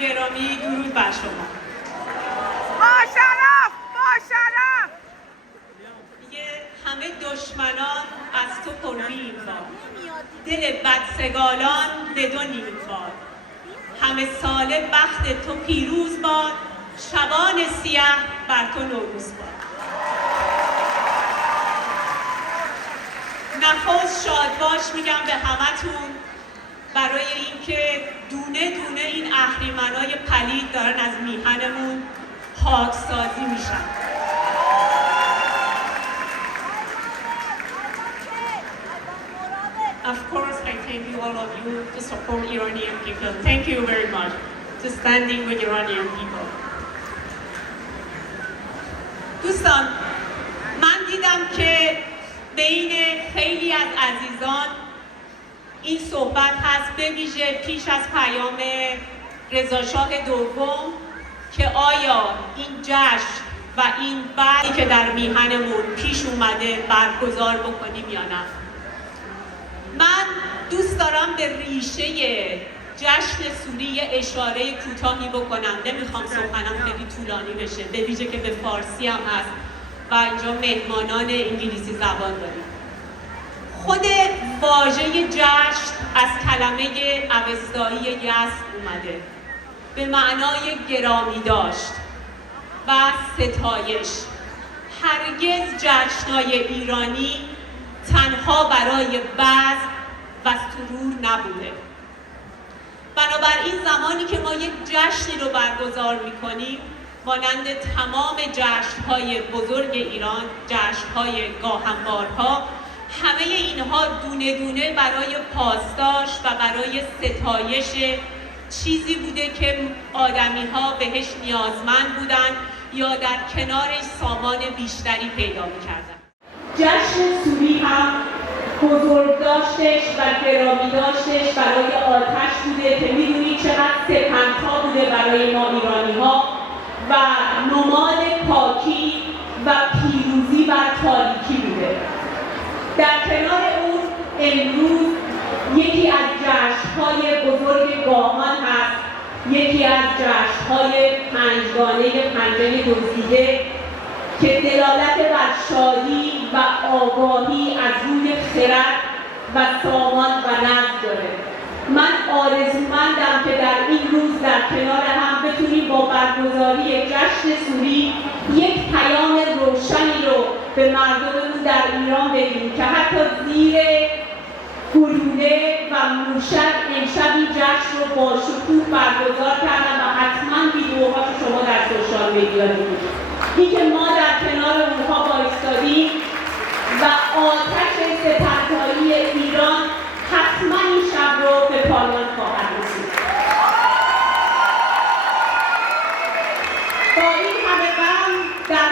گرامی، درود بر شما. با شرف میگه همه دشمنان از تو پرنیم باد، دل بدسگالان به دو نیم باد. همه ساله بخت تو پیروز باد، شبان سیه بر تو نوروز باد. نخست شاد باش میگم به همتون برای اینکه دونه دونه این اهریمنای پلید دارن از میهنمون پاکسازی میشن. Of course, I thank you all of you to support Iranian people. Thank you very much to standing with Iranian people. دوستان، من دیدم که بین خیلی از عزیزان این صحبت هست، به ویژه پیش از پیام رضا شاه دوم، که آیا این جشن و این بعدی که در میهنمون پیش اومده برگزار بکنیم یا نه. من دوست دارم به ریشه جشن سوری اشاره کوتاهی بکنم. نمیخوام سخنم خیلی طولانی بشه، به ویژه که به فارسی هم هست و اینجا مهمانان انگلیسی زبان داریم. خود واژه جشن از کلمه اوستایی یزد اومده، به معنای گرامی داشت و ستایش. هرگز جشن‌های ایرانی تنها برای بزم و سرور نبوده. بنابراین زمانی که ما یک جشنی رو برگزار می‌کنیم، مانند تمام جشن‌های بزرگ ایران، جشن‌های گاهنبارها، همه اینها دونه دونه برای پاسداشت و برای ستایش چیزی بوده که آدمی‌ها بهش نیازمند بودن یا در کنارش سامان بیشتری پیدا می‌کردن. جشن سوری هم بزرگداشتش و گرامی داشتش برای آتش بوده که می‌دونید چقدر سپندها بوده برای ما ایرانی‌ها و نماد پاکی و پیروزی بر تاریکی بوده. در کنار اون امروز یکی از جشن‌های بزرگ گاهان هست، یکی از جشن‌های پنجگانه پنجه دزدیده که دلالت بر شادی و آگاهی از روی خرد و سامان و نظم داره. من آرزومندم که در این روز در کنار هم بتونیم با برگزاری جشن سوری یک پیام روشنی رو به مردممون در ایران بدیم که حتی زیر گلوله و موشک امشب این جشن رو با شکوه برگزار کردن و حتما ویدیوهاش شما در سوشال میدیا دیدید. اینکه ما در کنار اونها بایستادیم و آتش سپهداری ایران حتما این شب رو به پایان خواهد رسید. با این همه غم در